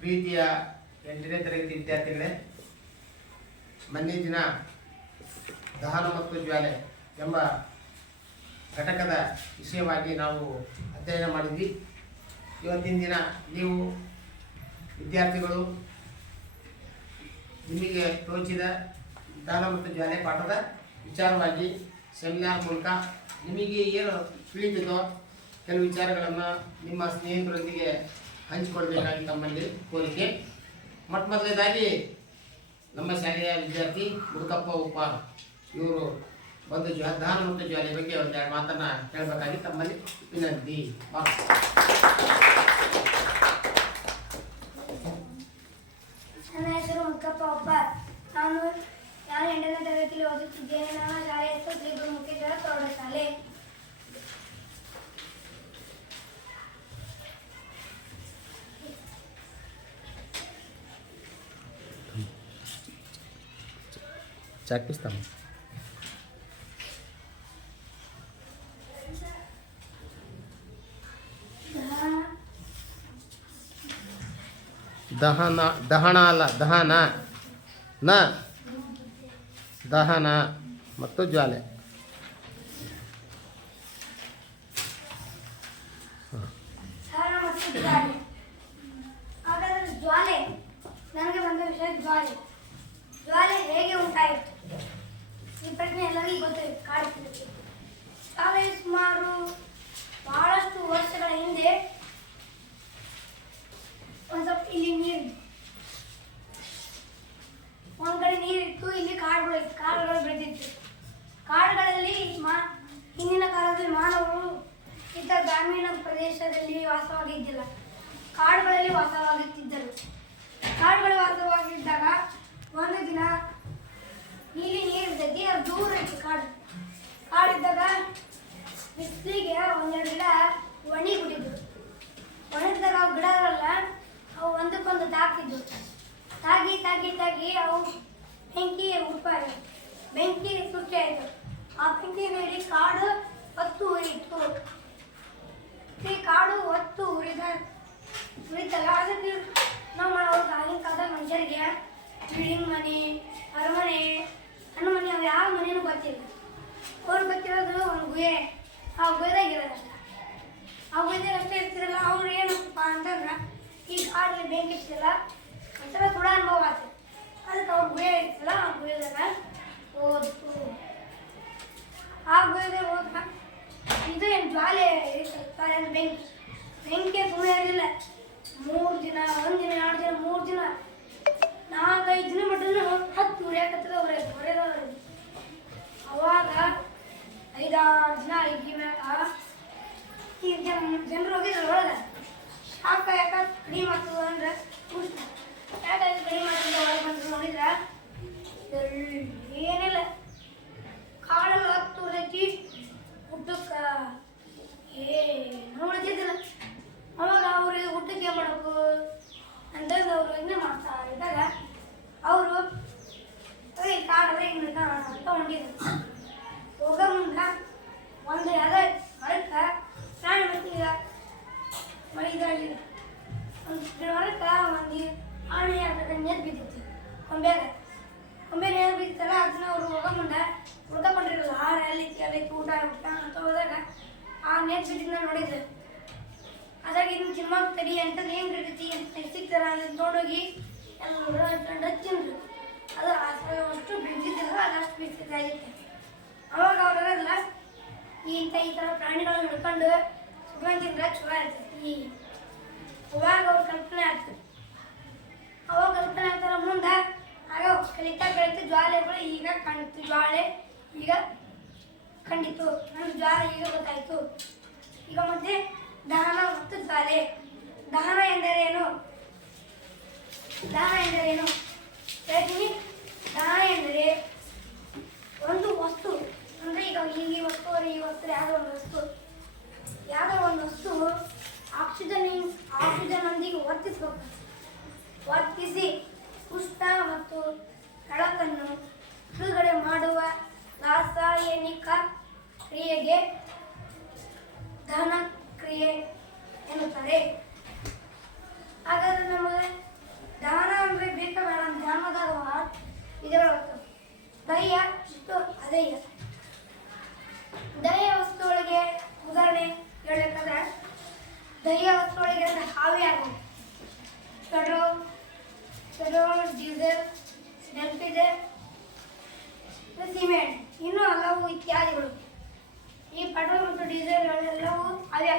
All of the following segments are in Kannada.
ಪ್ರೀತಿಯ 8ನೇ ತರಗತಿ ವಿದ್ಯಾರ್ಥಿಗಳೇ, ಮೊನ್ನೆ ದಿನ ದಹನ ಮತ್ತು ಜ್ವಾಲೆ ಎಂಬ ಘಟಕದ ವಿಷಯವಾಗಿ ನಾವು ಅಧ್ಯಯನ ಮಾಡಿದ್ವಿ. ಇವತ್ತಿನ ದಿನ ನೀವು ವಿದ್ಯಾರ್ಥಿಗಳು ನಿಮಗೆ ತೋಚಿದ ದಹನ ಮತ್ತು ಜ್ವಾಲೆ ಪಾಠದ ವಿಚಾರವಾಗಿ ಸೆಮಿನಾರ್ ಮೂಲಕ ನಿಮಗೆ ಏನು ತಿಳಿದಿದೋ ಕೆಲವು ವಿಚಾರಗಳನ್ನು ನಿಮ್ಮ ಸ್ನೇಹಿತರೊಂದಿಗೆ ಹಂಚಿಕೊಳ್ಬೇಕಾಗಿ ತಮ್ಮಲ್ಲಿ ಕೋರಿಕೆ. ಮೊದಲನೇದಾಗಿ ನಮ್ಮ ಶಾಲೆಯ ವಿದ್ಯಾರ್ಥಿ ಮುರುಕಪ್ಪ ಉಪ್ಪಾರ್ ಇವರು ಒಂದು ದಹನ ಮತ್ತು ಜ್ವಾಲೆ ಬಗ್ಗೆ ಒಂದೆರಡು ಮಾತನ್ನು ಹೇಳಬೇಕಾಗಿ ತಮ್ಮಲ್ಲಿ ವಿನಂತಿ. ನನ್ನ ಹೆಸರು ಮುರುಕಪ್ಪ ಉಪ್ಪಾರ್. ನಾನು 8ನೇ ತರಗತಿಯಲ್ಲಿ ಓದುತ್ತಿದ್ದೇನೆ. ನನ್ನ ಶಾಲೆ ಹೆಸರು ಶ್ರೀ ಗುರುಮುಖೇಶ್ವರ ಪ್ರೌಢಶಾಲೆ. చాకిస్తాము. ದಹನ ಮತ್ತು ಜ್ವಾಲೆ. ಹಾಗಾದರೆ ಜ್ವಾಲೆ, ನನಗೆ ಬಂದ ವಿಷಯ ಜ್ವಾಲೆ. ಜ್ವಾಲೆ ಹೇಗೆ ಉಂಟಾಯಿತು? ಈ ಪ್ರಶ್ನೆ ಎಲ್ಲರಿಗೂ ಗೊತ್ತಿದೆ, ಕಾಡುತ್ತಿದೆ. ಶಾಲೆ ಸುಮಾರು ಬಹಳಷ್ಟು ವರ್ಷಗಳ ಹಿಂದೆ ಒಂದು ಸ್ವಲ್ಪ ಇಲ್ಲಿ ನೀರು, ಒಂದು ಕಡೆ ನೀರಿತ್ತು, ಇಲ್ಲಿ ಕಾಡುಗಳು ಬೆಳೆದಿತ್ತು. ಕಾಡುಗಳಲ್ಲಿ ಹಿಂದಿನ ಕಾಲದಲ್ಲಿ ಮಾನವರು ಇದ್ದ ಗ್ರಾಮೀಣ ಪ್ರದೇಶದಲ್ಲಿ ವಾಸವಾಗಿದ್ದಿಲ್ಲ, ಕಾಡುಗಳಲ್ಲಿ ವಾಸವಾಗುತ್ತಿದ್ದರು. ಕಾಡುಗಳು ವಾಸವಾಗಿದ್ದಾಗ ಒಂದು ದಿನ ನೀರು ಇರ್ತೈತಿ, ಅದು ದೂರ ಇತ್ತು ಕಾಡಿದ್ದಾಗ ಬಿಸಿಲಿಗೆ ಒಂದೆರಡು ಗಿಡ ಒಣಗಿಬಿಟ್ಟಿದ್ರು. ಒಣಗಿದಾಗ ಅವು ಗಿಡಗಳೆಲ್ಲ ಅವು ಒಂದಕ್ಕೊಂದು ತಾಕಿದ್ದು, ತಾಗಿ ಅವು ಬೆಂಕಿ ಸೃಷ್ಟಿ ಆಯಿತು. ಆ ಬೆಂಕಿ ಮೇಲೆ ಕಾಡು ಹೊತ್ತು ಉರಿಯಿತು. ಈ ಕಾಡು ಹೊತ್ತು ಉರಿತಲ್ಲ, ಅದಕ್ಕೆ ನಾವು ಮಾಡೋದು ಆಗಿನ ಕಾಲದ ಮನುಷ್ಯರಿಗೆ ಬಿಲ್ಡಿಂಗ್ ಮನೆ, ಅರಮನೆ, ಸಣ್ಣ ಮನೆ, ಅವು ಯಾವ ಮನೇನೂ ಗೊತ್ತಿಲ್ಲ. ಅವ್ರು ಗೊತ್ತಿರೋದು ಒಂದು ಗುಹೆ, ಆ ಗುಹೆದಾಗ ಇರೋದಷ್ಟ. ಆ ಗುಹೆದಾಗ ಅಷ್ಟೇ ಇರ್ತಿರಲ್ಲ. ಅವ್ರು ಏನಪ್ಪ ಅಂತಂದ್ರೆ ಈ ಕಾಡಲ್ಲಿ ಬೆಂಕಿ ಇರ್ತಿಲ್ಲ, ಒಂಥರ ಸುಡ ಅನುಭವ ಆಗ್ತದೆ. ಅದಕ್ಕೆ ಅವ್ರ ಗುಹೆ ಇರ್ತಿಲ್ಲ, ಆ ಗುಹೆದಾಗ ಓದ್ತು. ಆ ಗುಹೆದಾಗ ಹೋದ ಇದು ಏನು ಜ್ವಾಲೆ ಇರ್ತದೆ, ಬೆಂಕಿ ಸುಮ್ಮನೆ ಇರಲಿಲ್ಲ. 3 ದಿನ, 1 ದಿನ, 2 ದಿನ, 3 ದಿನ, 4-5 ದಿನ ಮಟ್ಟನ್ನು ಹತ್ತು ಉರಿಯಾಕತ್ತದ ಹೊರೆದವ್ರು. ಅವಾಗ 5-6 ದಿನ ಅಡಿಗೆ ಮ್ಯಾಗ ಈ ಜನರು ಹೋಗಿದ್ರು ಒಳಗೆ. ಯಾಕ ಕಡಿಮೆ ಮಾಡ್ತದ ಅಂದ್ರೆ ಯಾಕೆ ಕಡಿಮೆ ಮಾಡ್ತದ ಒಳಗೆ ಬಂದ್ರು ನೋಡಿದ್ರೆ ಏನಿಲ್ಲ, ಕಾಡಲ್ಲಿ ಹೊತ್ತು ಉಳಿತಿ, ಊಟಕ್ಕೆ ಏನು ಉಳಿತಿದ್ದಿಲ್ಲ. ಅವಾಗ ಅವ್ರಿಗೆ ಊಟಕ್ಕೆ ಏನು ಮಾಡಬೇಕು ಅಂತಂದು ಅವರು ಇದನ್ನೇ ಮಾಡ್ತಾ ಇದ್ದಾಗ ಅವರು ಕಾಡಲ್ಲಿ ಹಿಂಗೆ ಅಂತ ಹೊಂಟಿದ್ರು. ಹೋಗೋ ಮುಂದೆ ಒಂದು ಯಾವುದೋ ಮರಕ್ಕೆ ಪ್ರಾಣಿ ಬರ್ತೀಗ ಮಳೆ ಇದಾಗಿಲ್ಲ, ಒಂದು ಮರಕ್ಕೆ ಒಂದು ಆಣೆ ನೀರು ಬಿದ್ದಿತ್ತು. ಕೊಂಬೆ ನೀರು ಬಿದ್ದಲ್ಲ, ಅದನ್ನ ಅವರು ಹೋಗೋ ಮುಂದೆ ಉಳ್ಕೊಂಡಿರಲ್ಲ. ಆಹಾರ ಎಲ್ಲೈತಿ ಊಟ ಅಂತ ಹೋದಾಗ ಆ ನೀರು ಬಿದ್ದಿದ್ದನ್ನ ನೋಡಿದ್ರು. ಅದ್ರಾಗ ಇನ್ನು ತಿನ್ನೋದು ತಡಿ ಅಂತಂದು ಏನು ಇರ್ತೈತಿ ಅಂತ ಸಿಗ್ತಾರ ಅಂತ ತೊಗೊಂಡೋಗಿ ಎಲ್ಲ ಹಚ್ಕೊಂಡು ತಿಂದ್ರು. ಅದು ಅಷ್ಟು ಬಿದ್ದಿದ್ದಿಲ್ಲ, ಅದಷ್ಟು ಬಿಸಿದಾಗಿತ್ತು. ಅವಾಗ ಅವರೆಲ್ಲ ಈ ಥರ ಪ್ರಾಣಿಗಳನ್ನ ಹಿಡ್ಕೊಂಡು ಸುಗಂಧಿದ್ರೆ ಚಲೋ ಇರ್ತೈತಿ. ಅವಾಗ ಅವ್ರ ಕಲ್ಪನೆ ಆಗ್ತದೆ. ಅವಾಗ ಕಲ್ಪನೆ ಆಗ್ತಾರ ಮುಂದೆ ಆಗ ಕಲಿತಾ ಬೆಳೀತು. ಜ್ವಾಲೆಗಳು ಈಗ ಕಾಣಿತು, ಜ್ವಾಲೆ ಈಗ ಕಂಡಿತು, ನನ್ನ ಜ್ವಾಲೆ ಈಗ ಗೊತ್ತಾಯಿತು. ಈಗ ಮತ್ತೆ ದಹನ ಮತ್ತು ಜ್ವಾಲೆ. ದಹನ ಎಂದರೇನು ಹೇಳ್ತೀನಿ. ದಹನ ಎಂದರೆ ಒಂದು ವಸ್ತು, ಅಂದರೆ ಈಗ ಈ ವಸ್ತು ಯಾವುದೋ ಒಂದು ವಸ್ತು ಆಕ್ಸಿಜನ್ನೊಂದಿಗೆ ವರ್ತಿಸಿ ಉಷ್ಣ ಮತ್ತು ಬೆಳಕನ್ನು ಬಿಡುಗಡೆ ಮಾಡುವ ರಾಸಾಯನಿಕ ಕ್ರಿಯೆಗೆ ದಹನ ಕ್ರಿಯೆ ಎನ್ನುತ್ತಾರೆ. ಹಾಗಾದರೆ ನಮಗೆ ಡೀಸೆಲ್, ನೆನಪಿದೆ, ಸಿಮೆಂಟ್, ಇನ್ನೂ ಹಲವು ಇತ್ಯಾದಿಗಳು. ಈ ಪೆಟ್ರೋಲ್ ಮತ್ತು ಡೀಸೆಲ್ಗಳೆಲ್ಲವೂ ಅವೇ.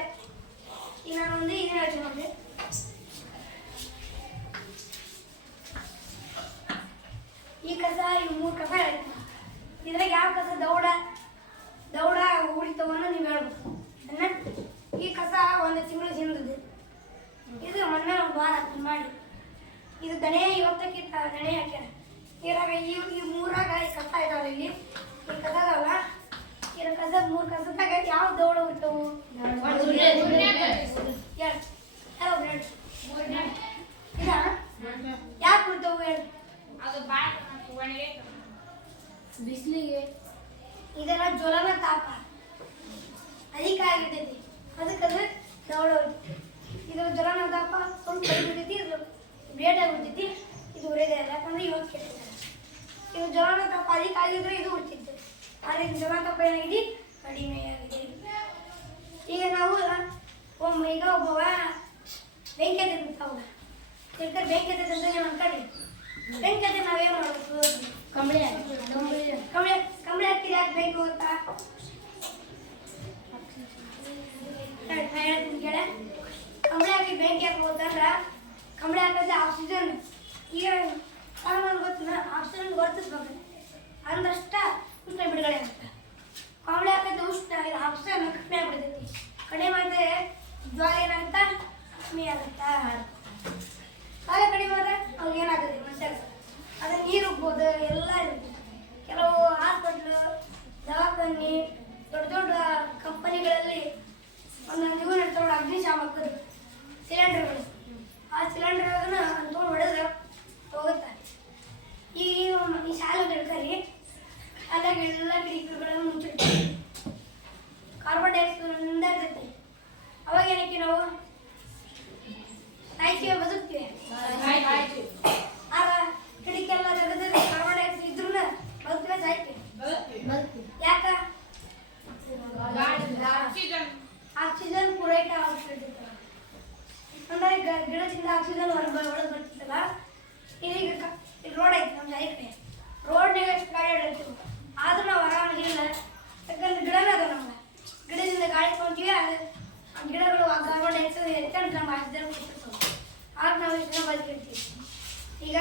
ಈಗ ನಾನೊಂದು ಇದನ್ನ ಹೇಳ್ತೀನಿ ನೋಡಿ. ಈ ಕಸ, ಇವು 3 ಕಸ ಹೇಳ್ತೀನಿ. ಇದ್ರಾಗ ಯಾವ ಕಸ ದೌಡ ಉಳಿತವನ್ನ ನೀವು ಹೇಳ್ಬೇಕು. ಈ ಕಸ 1 ತಿಂಗಳು ಹಿಂದಿದೆ. ಇದು ಮೊನ್ನೆ ಒಂದು ವಾರ ಮಾಡಿ. ಇದು ದಣೆ ಇವತ್ತಕ್ಕೆ ದಣೆ ಹಾಕ್ಯಾರ. ಇದ್ರಾಗ ಈ ಮೂರಾಗ ಈ ಕಸ ಇದಾವಲ್ಲ, ಇಲ್ಲಿ ಈ ಕಸ ಅದಾವಲ್ಲ, ಇದ್ರ ಕಸ 3 ಕಸದಾಗ ಯಾವ ದೌಡ ಉಳಿತವು? ಯಾಕೆ ಉಳಿತವು ಹೇಳಿ? ಬಿಸಿಲಿಗೆ ಇದೆಲ್ಲ ಜ್ವಲನ ತಾಪ ಅಧಿಕ ಆಗಿರ್ತೈತಿ, ಅದಕ್ಕಂದ್ರೆ ದೌಡ ಉಳಿತೈತಿ. ಇದರ ಜ್ವಲನ ತಾಪ ಸ್ವಲ್ಪ ಬಿಡ್ತೈತಿ, ಇದು ಬೇಡ ಬಿಡ್ತೈತಿ, ಇದು ಉರಿಯೋದೇ ಇಲ್ಲ. ಯಾಕಂದ್ರೆ ಇವತ್ತು ಕೆಟ್ಟಿದ್ದಾರೆ. ಇದು ಜ್ವಲನ ತಾಪ ಅಧಿಕ ಆಗಿದ್ರೆ ಇದು ಉಳಿತೈತೆ. ಆದರೆ ಇದು ಜ್ವಲನ ತಾಪ ಏನಾಗಿದೆ? ಕಡಿಮೆ ಆಗಿದೆ. ಈಗ ನಾವು ಒಬ್ಬವ ಬೆಂಕಿ ಹತ್ತಿರ್ತಾವ, ಬೆಂಕಿ ಹತ್ತಿದ ಏನು ಅನ್ಕೊಂಡ್ರಿ? ಬೆಂಕಿ ಹತ್ತಿ ನಾವೇನು ಮಾಡಬೇಕು? ಕಂಬಳಿ ಹಾಕಿದ್ರೆ ಯಾಕೆ ಬೇಕು ಅಂತ ಹೇಳ್ತೀನಿ ಕೇಳ. ಕಂಬಳಿ ಹಾಕಿ ಬೆಂಕಿ ಹಾಕ್ಬೋದಂದ್ರ ಕಂಬಳಿ ಹಾಕಿದ್ರೆ ಆಕ್ಸಿಜನ್, ಈಗ ಗೊತ್ತಿಲ್ಲ, ಆಕ್ಸಿಜನ್ ವರ್ತಿಸ್ಬೇಕು ಅಂದಷ್ಟ ಉಷ್ಣ ಬಿಡುಗಡೆ ಆಗುತ್ತೆ. ಕಂಬಳಿ ಹಾಕಿದ್ರೆ ಉಷ್ಣ ಆಕ್ಸಿಜನ್ ಕಡಿಮೆ ಆಗ್ಬಿಡ್ತೈತಿ. ಕಡಿಮೆ ಆದರೆ ಜ್ವರ ಏನಾಗುತ್ತಾ? ಕಡಿಮೆ ಆಗುತ್ತಾ? ಕಾಲ ಕಡಿಮೆ ಆದರೆ ಅವಾಗ ಏನಾಗುತ್ತೆ ಮನುಷ್ಯ? ಅದು ನೀರು ಉಗ್ಬೋದು, ಎಲ್ಲ ಇರುತ್ತೆ. ಕೆಲವು ಹಾಸ್ಪಿಟ್ಲು, ದವಾಖಾನೆ, ದೊಡ್ಡ ಕಂಪನಿಗಳಲ್ಲಿ ಒಂದೊಂದು ಇವು ಇರ್ತಾವೆ ಅಗ್ನಿಶಾಮಕರು ಸಿಲಿಂಡರ್ಗಳು. ಆ ಸಿಲಿಂಡರ್ನ ತೊಗೊಂಡು ಹೊಡೆದ್ರೆ ಹೋಗುತ್ತೆ. ಈ ಶಾಲೆ ಹಿಡ್ಕರಿ ಅಲ್ಲಾಗ ಎಲ್ಲ ಕಿಟಕಿಗಳನ್ನು ಮುಚ್ಚಿಡ್ತೀವಿ. ಕಾರ್ಬನ್ ಡೈಆಕ್ಸೈಡ್ ಇರ್ತೈತಿ. ಅವಾಗ ಏನಕ್ಕೆ ನಾವು ಸಾಯ್ತೀವಿ, ಬದುಕ್ತೀವಿ. ಆಗ ಕಿಟಕಿ ಎಲ್ಲ ತೆಗೆದ್ರೆ ಕಾರ್ಬನ್ ಡೈಆಕ್ಸೈಡ್ ಇದ್ರೂ ಬದುಕ್ತೀವಿ, ಸಾಯ್ತೀವಿ. ಯಾಕ? ಆಕ್ಸಿಜನ್ ಪೂರೈಕೆ ಆಗ್ತಿರ್ತೈತೆ. ಅಂದ್ರೆ ಗಿಡದಿಂದ ಆಕ್ಸಿಜನ್ ಒಳಗೆ ಬರ್ತಿತ್ತಲ್ಲ. ಈಗ ರೋಡ್ ಐತಿ ನಮ್ಮ ಜಾಗಕ್ಕೆ, ರೋಡ್ನಾಗ ಎಷ್ಟು ಗಾಡಿ ಆಡಿರ್ತೀವಿ, ಆದ್ರೂ ನಾವು ಆರಾಮಾಗಿಲ್ಲ. ಯಾಕಂದ್ರೆ ಗಿಡನೇ ಅದ ನಮ್ಗೆ. ಗಿಡದಿಂದ ಗಾಳಿ ತೊಗೊಂತೀವಿ, ಆ ಗಿಡಗಳು ಕಾರ್ಬನ್ ಡೈಆಕ್ಸೈಡ್ ಎತ್ಕೊಂಡು ನಮ್ಮ ಆಕ್ಸಿಜನ್ ಕೊಡ್ತಿರ್ತವೆ. ಆಗ ನಾವು ಇಷ್ಟು ಜನ ಬದುಕಿರ್ತೀವಿ. ಈಗ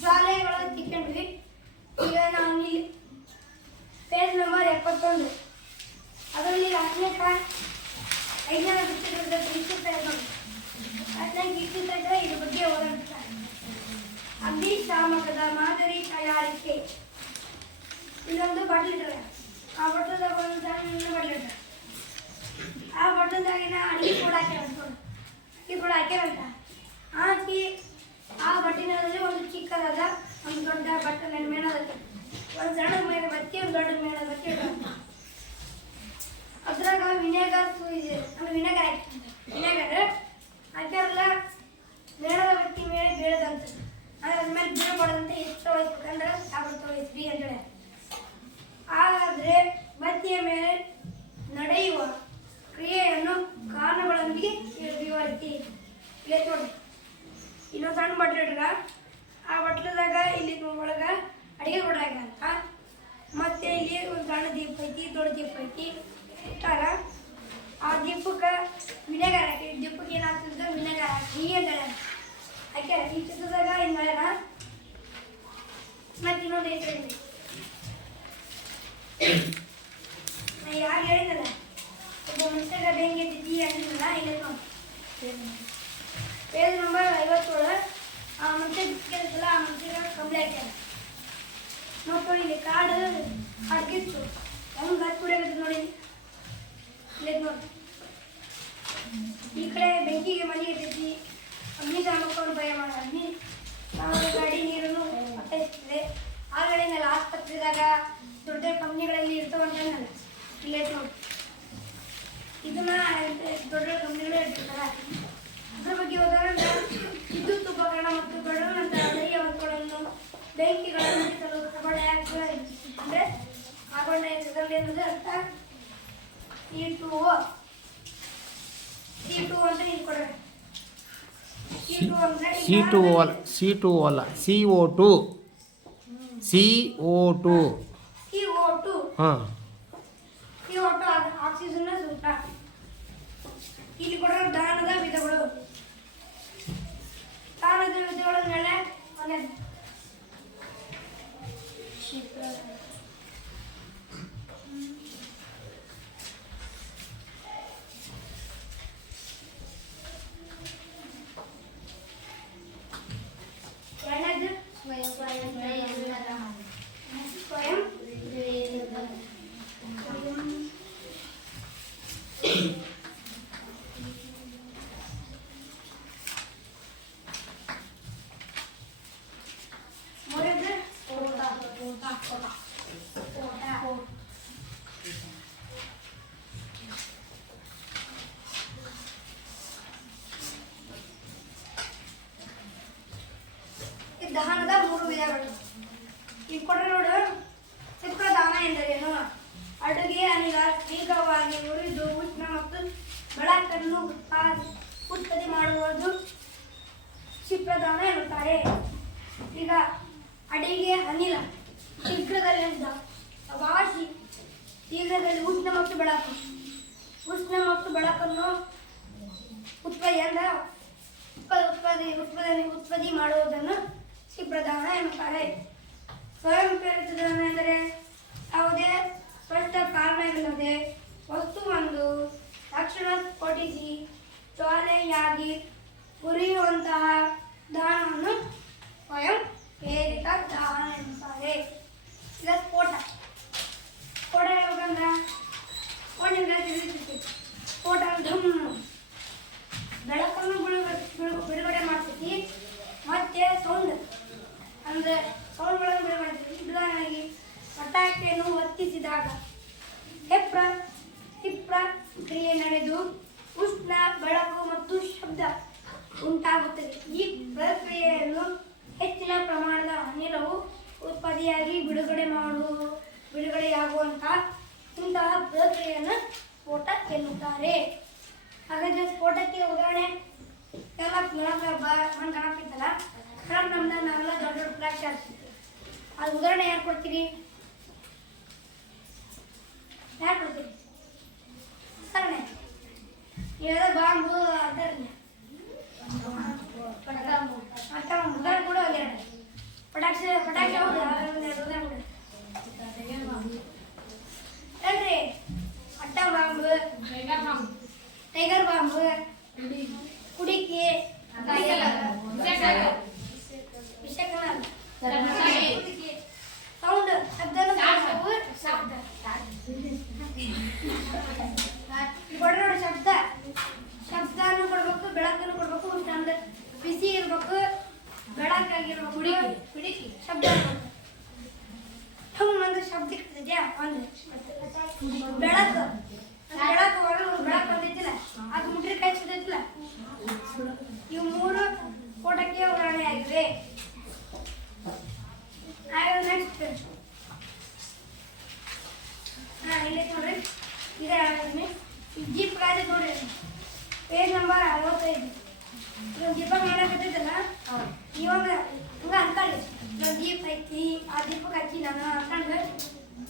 ಶಾಲೆಗಳು ತಿಕ್ಕೊಂಡ್ವಿ. ಈಗ ನಾವು ಇಲ್ಲಿ ಪೇಜ್ ನಂಬರ್ 71 ಅದರಲ್ಲಿ 5ನೇ ಇದ್ರ ಬಗ್ಗೆ ಓದಿರ್ತಾರೆ. ಅಗ್ನಿಶಾಮಕದ ಮಾದರಿ ತಯಾರಿಕೆ. ಇದೊಂದು ಬಾಟಲ್ ಇಟ್ಟರೆ, ಆ ಬಟ್ಟದಾಗ ಒಂದು ಸಣ್ಣ ಬಾಟಲ್ ಇಟ್ಟರೆ, ಆ ಬಟ್ಟದಾಗಿನ ಅಡಿಗೆ ಕೂಡ ಹಾಕ್ಯಾರಂತ ಹಾಕಿ ಆ ಬಟ್ಟಿನಲ್ಲಿ ಒಂದು ಚಿಕ್ಕದಾದ ಒಂದು ದೊಡ್ಡ ಬಟ್ಟೆ ಮೇಣದಲ್ಲಿ ಒಂದು ಸಣ್ಣ ಮೇಣ ಬತ್ತಿ, ಒಂದು ದೊಡ್ಡ ಮೇಣ ಬತ್ತಿ ಇಡೋದು. ಅದ್ರಾಗ ವಿನೆಗರ್ ಇದೆ, ಅಂದ್ರೆ ವಿನೆಗರ್ ವಿನೆಗರ್ ಹಾಕ್ಯಾರಲ್ಲ, ಮೇಣದ ಬತ್ತಿ ಮೇಲೆ ಬೀಳದಂತ. ಅಂದ್ರೆ ಅದ್ಮೇಲೆ ಬೀಳಬಾರ್ದಂತ ಎಷ್ಟು ವಹಿಸ್ಬೇಕಂದ್ರೆ ಸಾಬತ್ತು ವಹಿಸ್ರಿ ಅಂತೇಳಿ. ಹಾಗಾದ್ರೆ ಬತ್ತಿಯ ಮೇಲೆ ನಡೆಯುವ ಕ್ರಿಯೆಯನ್ನು ಕಾರಣಗಳೊಂದಿಗೆ ವಿವರಿಸಿ. ಇಲ್ಲೇ ನೋಡಿ, ಇನ್ನೊಂದು ಸಣ್ಣ ಬಟ್ಲು ಇಟ್ರ, ಆ ಬಟ್ಲದಾಗ ಇಲ್ಲಿ ಒಳಗೆ ಅಡಿಗೆ ಕೊಡಾಗ ಅಂತ, ಮತ್ತೆ ಇಲ್ಲಿ ಒಂದು ಸಣ್ಣ ದೀಪ ಐತಿ, ದೊಡ್ಡ ದೀಪ ಐತಿ ಇಟ್ಟಾರ. ಆ ದೀಪಕ್ಕೆ ವಿನೆಗರ್ ಹಾಕಿ, ದೀಪಕ್ಕೆ ಏನು ಹಾಕ್ತಿದ್ದ ವಿನೆಗರ್ ಹಾಕಿ ಅಂತೇಳಿ ಹಾಕ್ಯಾರ. ಈ ಚಿತ್ರದಾಗ ಹಿಂಗೆ ಮಾಡ್ಯಾರ. ಮತ್ತೆ ಇನ್ನೊಂದು ಐತೆ, ನಾ ಯಾರು ಹೇಳಿದಲ್ಲ ಒಬ್ಬ ಮನುಷ್ಯಗ ಬೆಂಕಿ ಎತ್ತಿದ್ದಿ ಅಂದಿಲ್ಲ. ಇಲ್ಲ ನೋಡಿ ಪೇಜ್ ನಂಬರ್ 57. ಆ ಮನುಷ್ಯ ಬಿಸ್ಕಿಲ್ಲ, ಆ ಮನುಷ್ಯಗ ಕಂಬಳಿ ಹಾಕ್ಯಾರ. ನೋಡ್ಕೊಳ್ಳಿ, ಇಲ್ಲಿ ಕಾಡ್ಗಿತ್ತು ಹೆಂಗೆ ಹತ್ತು ಕುಡಿಯಾಗತ್ತೆ ನೋಡಿ. ಇಲ್ಲ ನೋಡಿ, ಈ ಕಡೆ ಬೆಂಕಿಗೆ ಮನೆ ಇರ್ತೈತಿ, ಅಗ್ನಿಶಾಮಕವನ್ನು ಭಯ ಮಾಡೋ ಅಗ್ನಿ ಗಾಡಿ ನೀರನ್ನು ಒತ್ತಾಯಿಸ್ತದೆ. ಆ ಕಡೆಯಿಂದಲ್ಲ ಆಸ್ಪತ್ರೆದಾಗ ದೊಡ್ಡ ಕಂಪ್ನಿಗಳಲ್ಲಿ ಇರ್ತಾವಂತಲ್ಲ. ಇಲ್ಲೇ ನೋಡಿ, ಇದನ್ನ ದೊಡ್ಡ ಕಂಪ್ನಿಗಳು ಇಟ್ಟಿರ್ತಾರೆ. ಅದ್ರ ಬಗ್ಗೆ ಹೋದಾಗ ವಿದ್ಯುತ್ ಉಪಕರಣ ಮತ್ತು ಗಡುವಿನಂತಹ ಅಡಗಿಯ ವಸ್ತುಗಳನ್ನು ಬೆಂಕಿಗಳನ್ನು ನಡೆಸಲು ಕಾರ್ಬನ್ ಡೈಆಕ್ಸೈಡ್ ಅಂದರೆ ಕಾರ್ಬನ್ ಡೈಆಕ್ಸೈಡ್ ಎನ್ನುವುದು ಅರ್ಥ C2O ಅಂತ ಇಲ್ಲಿ ಕೊಡ್ರೆ. ಅಂದರೆ C2 ಅಲ್ಲ C2 ಅಲ್ಲ CO2 CO2 CO2 ಹಾಂ CO2 ಆಕ್ಸಿಜನ್ನ ಸೂತ್ರ. ಇಲ್ಲಿ ಕೊಡೋ ದಾನದ ವಿಧಗಳು. ದಾನದ ವಿಧಗಳ ಮೇಲೆ ಒಂದನೇದು ಎರಡನೇದು ಸ್ವಯಂ ಮೂರನೇದು ಸ್ಫೋಟ. ಈ ದಹನದ ಮೂರು ವಿಧಗಳು. ಈ ಕೊಟ್ಟರೆ ನೋಡು, ಕ್ಷಿಪ್ರ ದಹನ ಎಂದರೇನು? ಅಡುಗೆ ಅನಿಲ ವೇಗವಾಗಿ ಉರಿದು ಉಷ್ಣ ಮತ್ತು ಬೆಳಕನ್ನು ಉತ್ಪತ್ತಿ ಮಾಡುವುದು ಕ್ಷಿಪ್ರ ದಹನ ಎನ್ನುತ್ತಾರೆ. ಈಗ ಅಡಿಗೆ ಅನಿಲ ಶೀಘ್ರದಲ್ಲಿ ವಾಸಿ ಶೀಘ್ರದಲ್ಲಿ ಉಷ್ಣ ಮತ್ತು ಬೆಳಕನ್ನು ಉತ್ಪತ್ತಿ ಮಾಡುವುದನ್ನು ಕ್ಷಿಪ್ರ ದಹನ ಎನ್ನುತ್ತಾರೆ. ಸ್ವಯಂ ಪ್ರೇರಿತ ದಹನ ಎಂದರೆ ಯಾವುದೇ ಸ್ಪಷ್ಟ ಕಾರಣವಿಲ್ಲದೆ ವಸ್ತುವೊಂದು ತಕ್ಷಣ ಸ್ಫೋಟಿಸಿ ಜ್ವಾಲೆಯಾಗಿ ಉರಿಯುವಂತಹ ದಹನವನ್ನು ಸ್ವಯಂ ಪ್ರೇರಿತ ದಹನ ಎನ್ನುತ್ತಾರೆ. ಈಗ ಸ್ಫೋಟ ಯಾವಾಗಂದ್ರೆ ಸ್ಫೋಟದಿಂದ ತಿಳಿಯುತ್ತೆ. ಸ್ಫೋಟ ಧಮ್ ಬೆಳಕನ್ನು ಬಿಡುಗಡೆ ಮಾಡ್ತೈತಿ. ಮತ್ತೆ ಸೌಂಡ್ ಅಂದರೆ ಸೌಂಡ್ಗಳನ್ನು ಬಿಡುಗಡೆ ಮಾಡ್ತೈತಿ. ಉದಾಹರಣೆಗೆ ಪಟಾಕಿಯನ್ನು ಹೊತ್ತಿಸಿದಾಗ ಕ್ಷಿಪ್ರ ಕ್ರಿಯೆ ನಡೆದು ಉಷ್ಣ ಬೆಳಕು ಮತ್ತು ಶಬ್ದ ಉಂಟಾಗುತ್ತದೆ. ಈ ಪ್ರಕ್ರಿಯೆಯನ್ನು ಹೆಚ್ಚಿನ ಪ್ರಮಾಣದ ಅನಿಲವು ಉತ್ಪತ್ತಿಯಾಗಿ ಬಿಡುಗಡೆಯಾಗುವಂತಹ ಇಂತಹ ಪ್ರಕ್ರಿಯೆಯನ್ನು ಸ್ಫೋಟ ಎನ್ನುತ್ತಾರೆ. ಹಾಗಾದರೆ ಸ್ಫೋಟಕ್ಕೆ ಉದಾಹರಣೆ ಎಲ್ಲ ಮಣ್ಣು ಹಾಕಿತ್ತಲ್ಲ, ನಮ್ದು ನಾವೆಲ್ಲ ದೊಡ್ಡ ದೊಡ್ಡ ಫ್ಲಾಶ್ ಆಗ್ತಿತ್ತು. ಅದು ಉದಾಹರಣೆ ಯಾರು ಕೊಡ್ತೀರಿ? ಉದಾಹರಣೆ ಇವೆಲ್ಲ ಬಾಂಬು ಅಂತಾರಲ್ಲ, ಉದಾಹರಣೆ ಕೂಡ ಒಂದೆರಡು ಪಟಾಕಿ ಹೌದು ಉದಾಹರಣೆ ಹೇಳ್ರಿ. ಅಟ್ಟ ಬಾಂಬು, ಟೈಗರ್ ಬಾಂಬು, ಕುಡಿಕೆ, ಸೌಂಡ್ ಕೊಡೋಣ. ಶಬ್ದನೂ ಕೊಡ್ಬೇಕು, ಬೆಳಕನ್ನು ಕೊಡ್ಬೇಕು. ಅಂದ್ರೆ ಬಿಸಿ ಇರ್ಬೇಕು, ಬೆಳಕಾಗಿರ್ಬೇಕು, ಶಬ್ದ ಅಂದ್ರೆ ಶಬ್ದ ಇದೆಯಾ ಒಂದು ಬೆಳಕು ಬಂದಿದ್ದಿಲ್ಲ, ಅದು ಮುಟ್ರಿ ಕೈ ಸುತ್ತಿಲ್ಲ. ಇವು ಮೂರು ಸ್ಫೋಟಕ್ಕೆ ಉದಾಹರಣೆ ಆಗಿವೆ. ನೆಕ್ಸ್ಟ್ ಇಲ್ಲಿ ನೋಡ್ರಿ, ಇದೇ ಹೇಳಿದ್ನಿ. ಜೀಪ್ ಗಾಡಿ ನೋಡ್ರಿ, ಪೇಜ್ ನಂಬರ್ 65. ಇದೊಂದು ದೀಪಕ್ ಮಾಡಕತ್ತೈತಲ್ಲ, ಇವಾಗ ಹಂಗ ಅನ್ಕೊಳ್ಳಿ, ಇದೊಂದು ದೀಪ ಐತಿ, ಆ ದೀಪಕ್ಕೆ ಹಚ್ಚಿ ನಾನು ಅನ್ಕೊಂಡು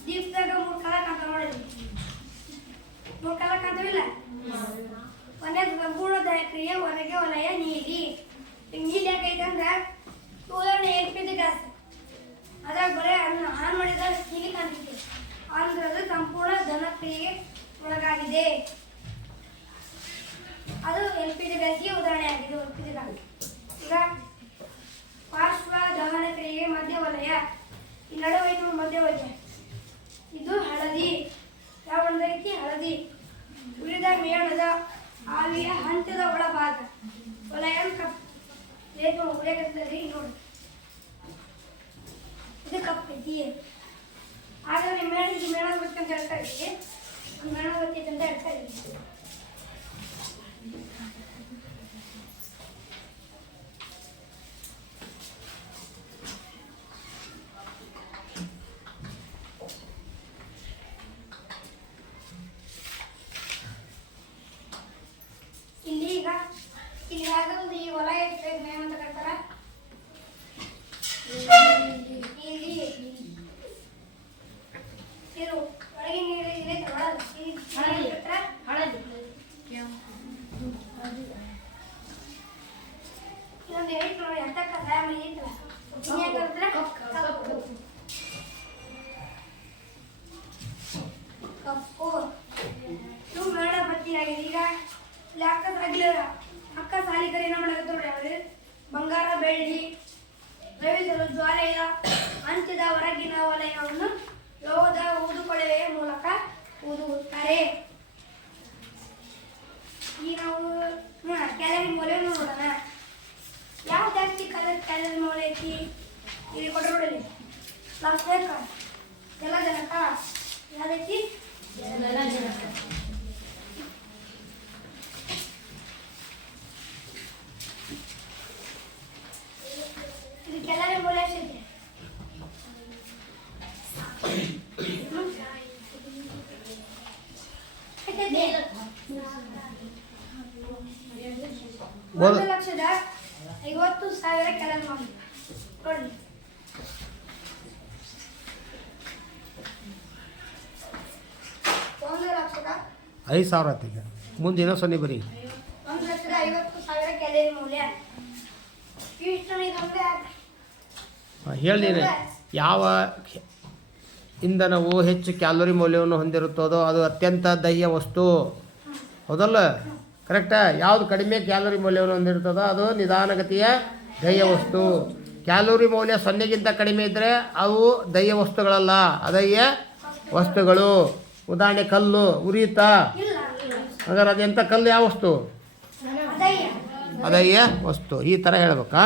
ದೀಪದಾಗ 3 ಕಲರ್ ಕಾಣ್ತಾವ ನೋಡಿದ್ವಿ. 3 ಕಲರ್ ಕಾಣ್ತಾವಿಲ್ಲ. ಒಂದೇ ಸಂಪೂರ್ಣ ಕ್ರಿಯೆ ಹೊರಗೆ ವಲಯ ನೀಲಿ. ನೀಲಿ ಯಾಕೈತಂದ್ರೆ ಉದಾಹರಣೆ LPG ಗ್ಯಾಸ್, ಅದ್ರಾಗ ಬರೀ ಆನ್ ಮಾಡಿದಾಗ ನೀಲಿ ಕಾಣ್ತೈತಿ. ಅಂದ್ರೆ ಸಂಪೂರ್ಣ ದಹನ ಕ್ರಿಯೆಗೆ ಒಳಗಾಗಿದೆ. ಅದು LPG ಗ್ಯಾಸ್ಗೆ ಉದಾಹರಣೆ ಆಗಿದೆ. LPG ಗ್ಯಾಸ್ ಈಗ ಪಾರ್ಶ್ವ ದಹನ ಕ್ರಿಯೆಗೆ ಮಧ್ಯ ವಲಯ, ಈ ನಡುವೆ ಮಧ್ಯ ವಲಯ. ಇದು ಹಳದಿ, ಯಾವ ರೀತಿ ಹಳದಿ. ಉಳಿದ ಮೇಣದ ಆವಿಯ ಹಂತದ ಒಳಭಾಗ ವಲಯ ಕಪ್ಪು ಉಳಿಯಕತ್ತದೆ ನೋಡಿ. ಇದು ಕಪ್ಪು ಐತಿ. ಆದರೆ ಮೇಣ ಬೇಕಂತ ಹೇಳ್ತಾ ಇದ್ದೀವಿ, ಒಂದು ಮೇಣ ಬರ್ತೈತೆ ಅಂತ ಹೇಳ್ತಾ ಇದ್ದೀವಿ. ಇಲ್ಲಿ ಯಾವ್ದು ಈ ವಲಯ ಒಂದು ಐತೆ ನೋಡಿ ಎಂತಕ್ಕ ಸಾಯಮ್ಮ ಐತಲ್ಲ ಇನ್ನೇನು ಕಪ್ಪು ನೀವು ಮೇಡ ಬತ್ತಿಯಾಗಿದೆ ಈಗ ಇಲ್ಲಿ ಅಕ್ಕ ಸಾಲಿಕರು ಏನೋ ಮಾಡಕತ್ತ ನೋಡಿ ಅವರು ಬಂಗಾರ ಬೆಳ್ಳಿ ರವಿದರು ಜ್ವಾಲೆಯ ಅಂತ್ಯದ ಹೊರಗಿನ ವಲಯವನ್ನು ಲೋಹದ ಊದುಕೊಳೆಯ ಮೂಲಕ ಊದುತ್ತಾರೆ. ಈಗ ನಾವು ಕ್ಯಾಲರಿ ಮೌಲ್ಯವನ್ನು ನೋಡೋಣ. ಯಾವ ಜಾಸ್ತಿ ಕ್ಯಾಲರಿ ಮೌಲ್ಯ ಐತಿ ಇಲ್ಲಿ ಕೊಟ್ಟರು ನೋಡಲಿ ಲಾಸ್ಬೇಕ ಜಲಜನಕ ಯಾವ್ದೈತಿ ಜಲಜನಕ. ಇದು ಕ್ಯಾಲರಿ ಮೌಲ್ಯ ಎಷ್ಟಿದೆ? ಒಂದು 1,50,000 ಕ್ಯಾಲರಿ ಮೌಲ್ಯ ನೋಡಿ. 5,000 ಆಯ್ತು. ಮುಂದೆ ಏನೋ ಸೊನ್ನೆ ಬರೀ 1,50,000 ಕ್ಯಾಲರಿ ಮೌಲ್ಯ ಹೇಳಿ. ಯಾವ ಇಂಧನವು ಹೆಚ್ಚು ಕ್ಯಾಲೋರಿ ಮೌಲ್ಯವನ್ನು ಹೊಂದಿರುತ್ತದೋ ಅದು ಅತ್ಯಂತ ದಹ್ಯ ವಸ್ತು, ಹೌದಲ್ಲ? ಕರೆಕ್ಟಾ? ಯಾವುದು ಕಡಿಮೆ ಕ್ಯಾಲೋರಿ ಮೌಲ್ಯವನ್ನು ಹೊಂದಿರುತ್ತದೋ ಅದು ನಿಧಾನಗತಿಯ ದಹ್ಯ ವಸ್ತು. ಕ್ಯಾಲೋರಿ ಮೌಲ್ಯ 0ಗಿಂತ ಕಡಿಮೆ ಇದ್ದರೆ ಅವು ದಹ್ಯ ವಸ್ತುಗಳಲ್ಲ, ಅದಹ್ಯ ವಸ್ತುಗಳು. ಉದಾಹರಣೆ ಕಲ್ಲು ಉರಿಯುತ್ತಾ? ಹಾಗಾದ್ರೆ ಅದೆಂಥ ಕಲ್ಲು? ಯಾವ ವಸ್ತು? ಅದಹ್ಯ ವಸ್ತು. ಈ ಥರ ಹೇಳ್ಬೇಕಾ?